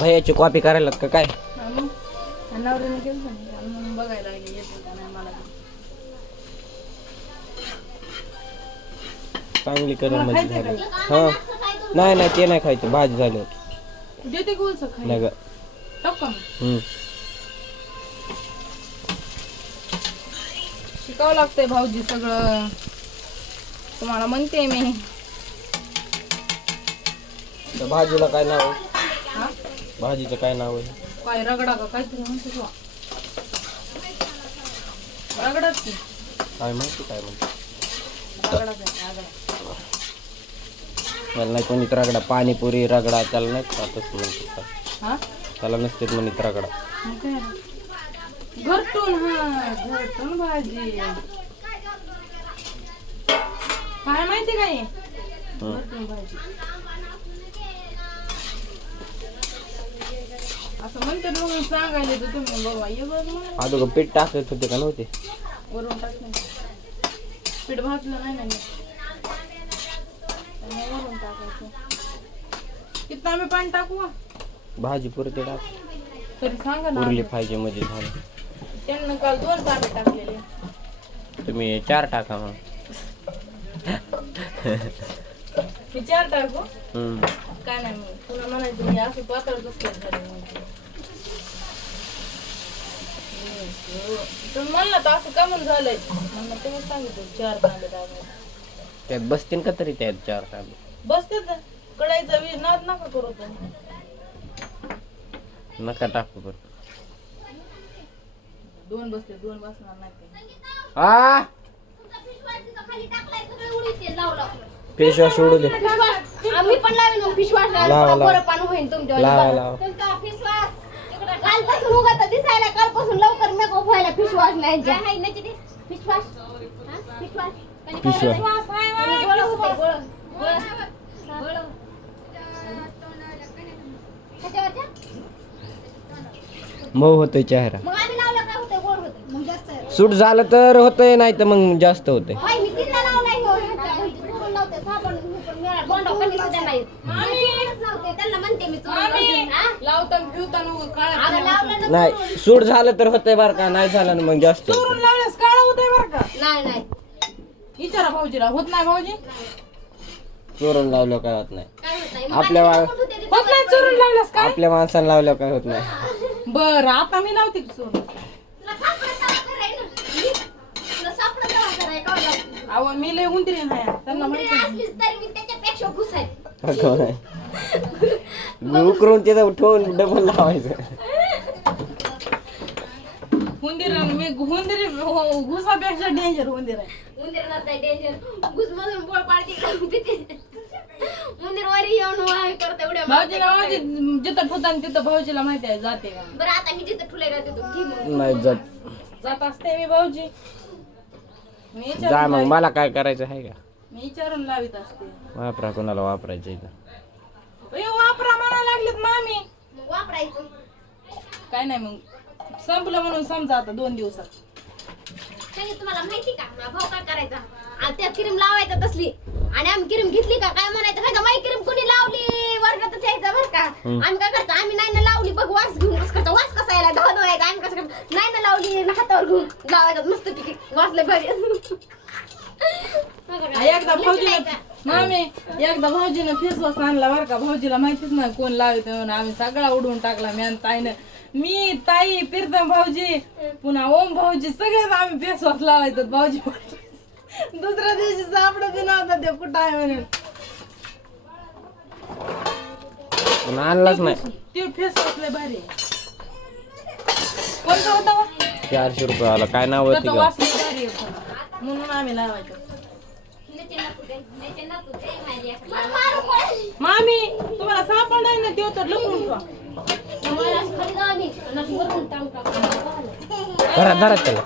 भैयाची copy करायला का काय? नवऱ्याने केलं म्हणून बघायला लागले येते का नाही मला. चांगली करून म्हणजे झाली. हा नाही नाही ते नाही खायचं, भाजी झाली होती. देते गोलच खायला नाही ग. टक्का शिकावं लागतंय भाऊजी सगळं, तुम्हाला म्हणते मी. त्या भाजीला काय नाव आहे? हा भाजीचं काय नाव आहे? काय रगडा का काहीतरी म्हणते तू. रगडाच की काय माहिती काय म्हणते. रगडाच आहे रगडा. मला नाही कोणी रगडा, पाणीपुरी रगडा त्याला नाही खातच म्हणते. हा त्याला नसते म्हणत रगडा. मग काय घरटून. हा घरटून भाजी काय माहिती काय घरटून भाजी असं म्हणते म्हणून सांगायला तर तुम्ही बाबा ये बघ मला. अगोदर पीठ टाकत होते का नव्हते? वरून टाकलं पीठ भाजलं नाही ना त्यामुळे वरून टाकायचं. किती आम्ही पाणी टाकू भाजी पुरते टाक, तरी सांगा ना. पुरली पाहिजे म्हणजे झालं. त्यांना काल 2 तांबे टाकलेले, तुम्ही 4 टाका मग. मी 4 टाकू. हम्म. काय नाही मग तुला म्हणायचं मी असं पातळच असतं. तुम्ही म्हणलं तर असं का म्हणून झालंय म्हणलं तुम्ही सांगितलं 4 तांबे टाकायचे. त्यात बसतील का तरी त्यात 4 टाका? बसते तर कढाईचा वीज नाद नका करू तुम्ही. नका टाकू बरं. 2 बसते 2 बसणार नाही ते. आ फेस वॉश उडू दे. आम्ही पण लावून विश्वास लावा, लावा. बरं पाणी होईल तुमच्या लावा लावा. कालपासून उगाच दिसायला, कालपासून लवकर मेकअप व्हायला विश्वास नाही. विश्वास विश्वास पिशवा मऊ होतोय चेहरा. मग आम्ही लावलं काय होतं, गोड होतं. मग जास्त सूट झालं तर होतंय, नाही तर मग जास्त होतंय. बाई, मी तिला लावलाय हो. चोरून लावते साबण बोंडा कधी सुद्धा नाही. चोरूनच लावते. त्यांना म्हणते मी चोरून लावते. हा? लावताना फिरताना उगा काळा अगं लावलं ना नाही सूट झालं तर होतंय बरं का, नाही झालं ना मग जास्त चोरून होतंय. लावल्यास काळा होतंय बरं का. नाही नाही विचारा भाऊजीला. होत नाही भाऊजी? चोरून लावलं काय होत नाही. काय होत नाही. आपल्या होत नाही चोरून लावल्यास काय? आपल्या माणसाला लावलं काय होत नाही. बरं आता मी लावते की चोरून. तुला सापडा तवा कराय ना. तुला सापडा तवा कराय का लावते. अहो मी लय उंदरी नाही त्यांना उंदरी माहिती नाही. असलीच तरी मी त्याच्यापेक्षा घुस आहे. अगं नाही. उकरून तिथं ठेवून डबल लावायचं. उंदीर मी उंदरी घुसापेक्षा डेंजर उंदीर आहे. उंदीर नसताय डेंजर. घुस मधून बोळ पाडते का भीती. उंदीर वरी येऊन वाय करते उड्या मारते. भाऊजीला भाऊजी जिथं ठुतान तिथं भाऊजीला माहिती आहे जाते का. बरं आता मी जिथं ठुले राहते तो घे मग. नाही जात. जात असते मी भाऊजी. मी जा विचारून मग, लावीत- मला काय करायचं आहे का? मी विचारून लावित असते. वापरा, कोणाला वापरायचं इथं. वापरा म्हणा लागलेत मामी. मग वापरायचं. काय नाही मग संपलं म्हणून समजा आता 2 दिवसात. म्हणजे तुम्हाला माहिती का माझा भाऊ काय करायचा, आणि त्या क्रीम लावायचा तसली, आणि आम्ही क्रीम घेतली का काय म्हणायचं काय माई क्रीम कोणी लावली वर्गातच यायचं बरं का. आम्ही काय करतो, आम्ही नाही ना लावली बघ वास घेऊन कसं करतो, वास कसा यायला धाव धावायचा. आम्ही कसं करतो, नाही ना लावली हातावर घेऊन लावायचं मस्त पिकी वासले भारी. एकदा भाऊजीनं मामी एकदा भाऊजीनं फेस वॉश आणला बरं का. भाऊजीला माहितीच नाही कोण लावते म्हणून आम्ही सगळा उडवून टाकला. मी आणि ताईनं, मी ताई प्रीतम भाऊजी पुन्हा ओम भाऊजी सगळेच आम्ही फेस वॉश लावायचो. भाऊजी दुसऱ्या दिवशी सापडत नव्हता ते कुठं आहे म्हणून. पण आणलाच नाही. ते फेस वॉश लय भारी आहे. कोणता होता 400 रुपये आला. काय नाव होती त्याचा का? वास लय भारी आहे म्हणून आम्ही लावायचो. मामी तुम्हाला सापडाय ना ते तर लपून ठेवा. धरा धरा त्याला.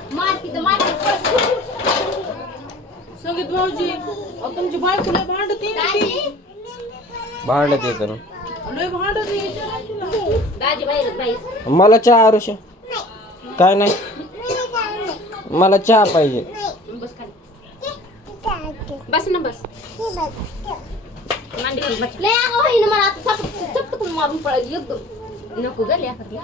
संगीत भाऊजी अहो, तुमची बायको लय भांडती ना ती. भांडत येतं ना. लय भांडती विचारा तिला. मला चहा आरुष काय नाही, मला चहा पाहिजे. बस ना बस. मांडीवर बस. लय आगाऊ आहे ना, मला आता चपटकन मारून पळाली एकदम. नको ग लेकरला.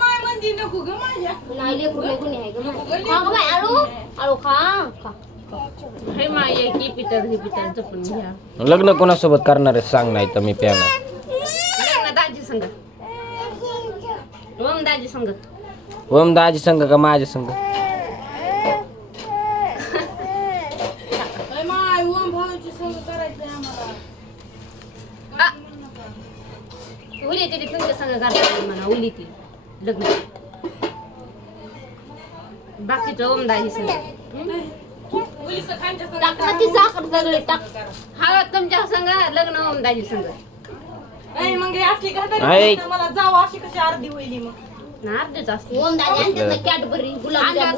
माय म्हणती नको ग माझ्या. नाही लेकरू लय गुन्हे आहे ग माझ्या. खा ग बाई आळू आळू खा खा. हे माय की पितर हे पितर जपून घ्या. लग्न कोणासोबत करणार आहे सांग, नाही तर मी प्याणार. लग्न दाजी संग. ओम दाजी संग. ओम दाजी संग का माझ्या संग? माय ओम भाऊची संग करायचंय आम्हाला. उली तरी तुमच्या संग करतात म्हणा. उली ती लग्न बाकीचं ओम दाजी संग. पोलिस खांच्या संग टाक ना ती साखर सगळे टाक. हा तुमच्या संग लग्न ओम दाजी संग. नाही मग हे असली का ऐ. तरी मला जावं अशी कशी अर्धी होईल मग. ना अर्धेच असते. ओम दादा आणतात ना कॅडबरी गुलाबजाम.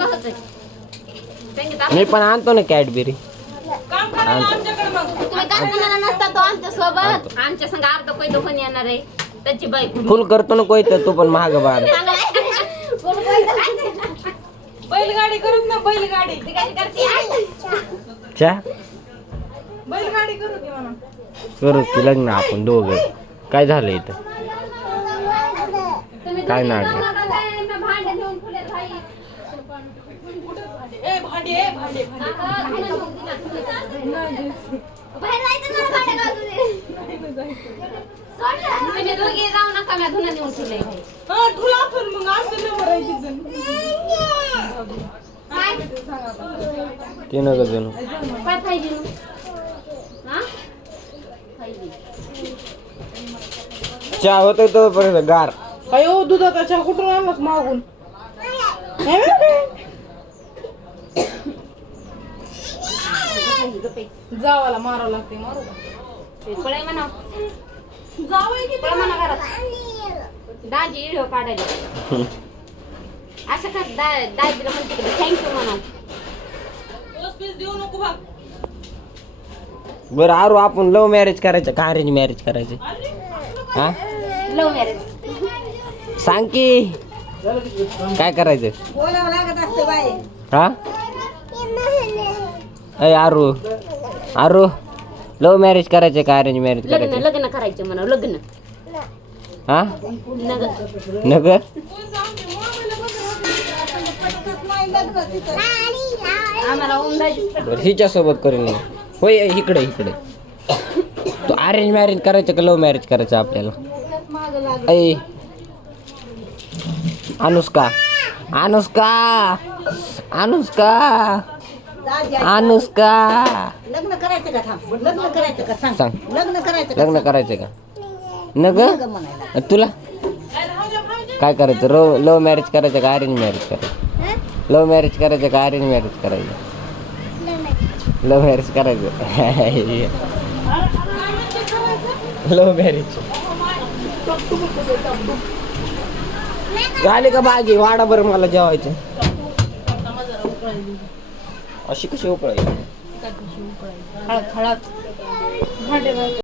मी पण आणतो ना कॅडबेरी. काम करायला आमच्याकडे मग. तुम्ही कारखान्याला नसता तो आमच्या सोबत. आमच्या संग अर्ध पैदा कोण येणार आहे त्याची बायको. फुल करतो ना कोयत, तू पण महाग बाळ. बैलगाडी करू ना बैलगाडी. चा बैलगाडी करू की म्हणा. करू की लग्न आपण दोघं. काय झालं इथं? काय नाटक? भांडे घेऊन फुले भाई. ए भांडे ए भांडे भांडे. बाहेर जायचं मला भांडे घालू दे. सोड ना. तुम्ही दोघे जाऊ नका मी धुणं नेऊन ठेवलंय. हा तुला आपण मग आमचं नंबर आहे तिथं. ते नका जणू. काय पाहिजे हा चहा होतोय तोपर्यंत गार. अयो दुधाचा चहा कुठून आणलास मागून? जावाला मारावं लागते. मारू का? पळाय म्हणा. जावं की पळ म्हणा घरात. दाजी व्हिडिओ काढायला. असं का दाजीला म्हणते थँक्यू म्हणा. पीस देऊ नको बघ. बरं आरू, आपण लव्ह मॅरेज करायचं का अरेंज मॅरेज करायचं? हा लव्ह मॅरेज. सांग की काय करायचं? बोलावं लागत असते बाई. हा अय आरू, आरू लव्ह मॅरेज करायचं का अरेंज मॅरेज लग्न करायचं? लग्न करायचं म्हणा. लग्न हा नग नग आम्हाला ओम दाजी. बरं हिच्या सोबत करेन. होय इकडे इकडे. तू अरेंज मॅरेज करायचं का लव्ह मॅरेज करायचं आपल्याला? ऐ अनुष्का, अनुष्का, अनुष्का, अनुष्का, लग्न करायचं का थांब लग्न करायचं का सांग सांग लग्न करायचं का लग्न करायचं का? नग म्हणायला तुला काय करायचं? लव्ह मॅरेज करायचं का अरेंज मॅरेज करायचं? लव्ह मॅरेज करायचं का अरेंज मॅरेज करायचं? लव्ह मॅरेज करायचं. लव्ह मॅरेज झाली का भाजी? वाडा बरं मला जेवायचं. अशी कशी उकळायची? हळद हळद भांडे